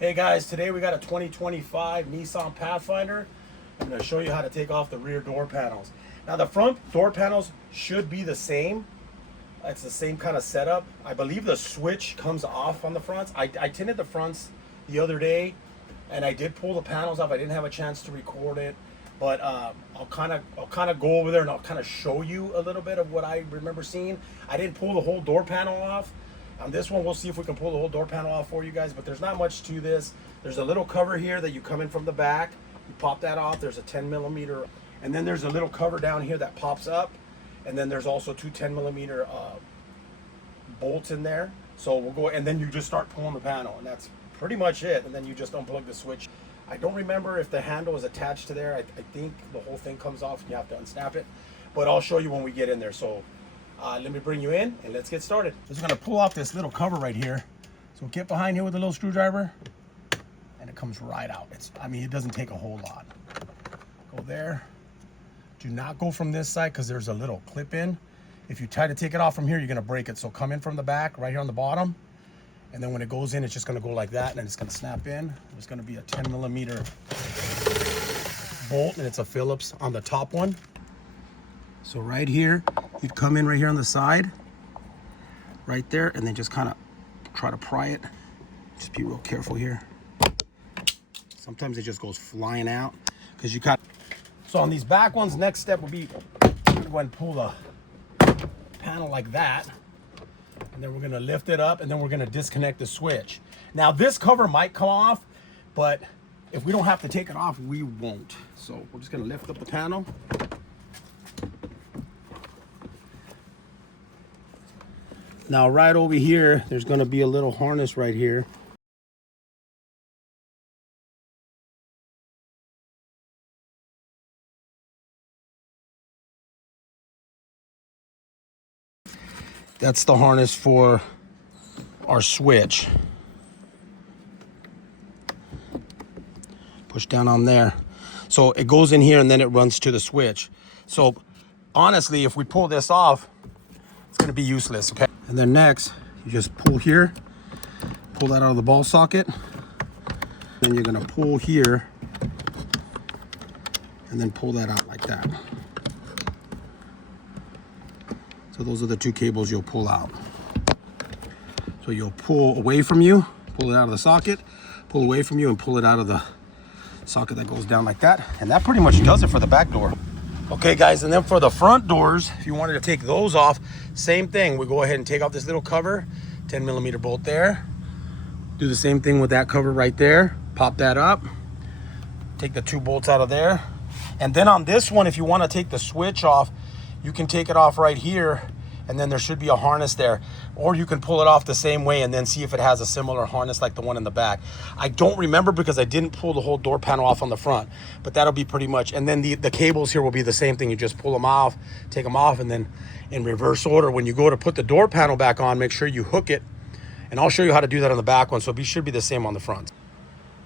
Hey guys, today we got a 2025 Nissan Pathfinder. I'm going to show you how to take off the rear door panels. Now the front door panels should be the same. It's the same kind of setup. I believe the switch comes off on the fronts. I tinted the fronts the other day and I did pull the panels off. I didn't have a chance to record it, but I'll kind of go over there and I'll kind of show you a little bit of what I remember seeing. I didn't pull the whole door panel off. On this one, we'll see if we can pull the whole door panel off for you guys, but there's not much to this. There's a little cover here that you come in from the back. You pop that off. There's a 10 millimeter, and then there's a little cover down here that pops up, and then there's also two 10 millimeter bolts in there. So we'll go, and then you just start pulling the panel, and that's pretty much it. And then you just unplug the switch. I don't remember if the handle is attached to there. I think the whole thing comes off and you have to unsnap it, but I'll show you when we get in there. So let me bring you in and let's get started. Just gonna pull off this little cover right here. So get behind here with a little screwdriver and it comes right out. I mean, it doesn't take a whole lot. Go there. Do not go from this side because there's a little clip in. If you try to take it off from here, you're gonna break it. So come in from the back, right here on the bottom. And then when it goes in, it's just gonna go like that and then it's gonna snap in. There's gonna be a 10 millimeter bolt and it's a Phillips on the top one. So right here, you'd come in right here on the side, right there, and then just kind of try to pry it. Just be real careful here. Sometimes it just goes flying out because you got. So on these back ones, next step would be I'm gonna go ahead and pull the panel like that, and then we're gonna lift it up, and then we're gonna disconnect the switch. Now this cover might come off, but if we don't have to take it off, we won't. So we're just gonna lift up the panel. Now right over here, there's gonna be a little harness right here. That's the harness for our switch. Push down on there. So it goes in here and then it runs to the switch. So honestly, if we pull this off, it's gonna be useless, okay? And then next, you just pull here, pull that out of the ball socket. Then you're gonna pull here and then pull that out like that. So those are the two cables you'll pull out. So you'll pull away from you, pull it out of the socket, pull away from you and pull it out of the socket that goes down like that. And that pretty much does it for the back door. Okay guys, and then for the front doors, if you wanted to take those off, same thing. We go ahead and take off this little cover, 10 millimeter bolt there. Do the same thing with that cover right there. Pop that up, take the two bolts out of there. And then on this one, if you want to take the switch off, you can take it off right here, and then there should be a harness there. Or you can pull it off the same way and then see if it has a similar harness like the one in the back. I don't remember because I didn't pull the whole door panel off on the front, but that'll be pretty much. And then the cables here will be the same thing. You just pull them off, take them off, and then in reverse order, when you go to put the door panel back on, make sure you hook it. And I'll show you how to do that on the back one, so it should be the same on the front.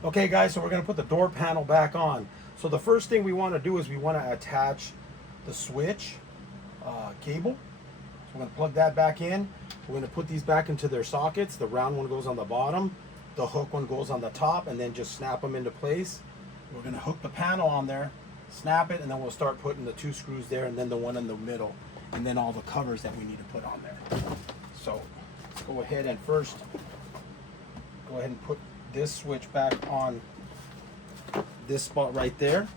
Okay guys, so we're gonna put the door panel back on. So the first thing we wanna do is we wanna attach the switch cable. So we're going to plug that back in. We're going to put these back into their sockets. The round one goes on the bottom, the hook one goes on the top, and then just snap them into place. We're going to hook the panel on there, snap it, and then we'll start putting the two screws there and then the one in the middle, and then all the covers that we need to put on there. So let's go ahead and first go ahead and put this switch back on this spot right there.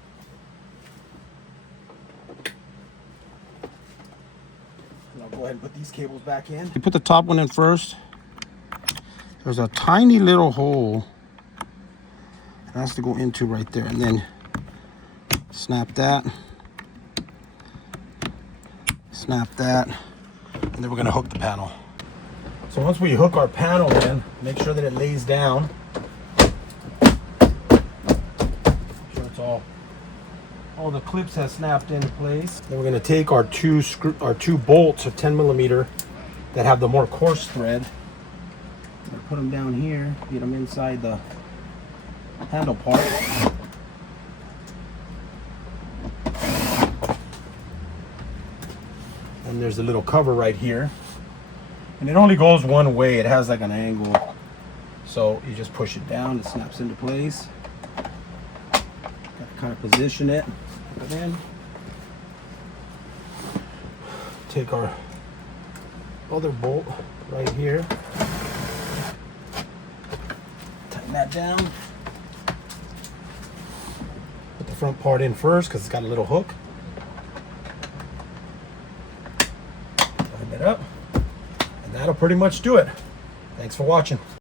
I'll go ahead and put these cables back in. You put the top one in first. There's a tiny little hole it has to go into right there, and then snap that, and then we're going to hook the panel. So once we hook our panel in, make sure that it lays down. Make sure it's all the clips have snapped into place. Then we're going to take our two bolts of 10 millimeter that have the more coarse thread. We're going to put them down here, get them inside the handle part. And there's a little cover right here. And it only goes one way. It has like an angle. So you just push it down, it snaps into place. Got to kind of position it, put it in. Take our other bolt right here, tighten that down. Put the front part in first because it's got a little hook. Tighten it up, and that'll pretty much do it. Thanks for watching.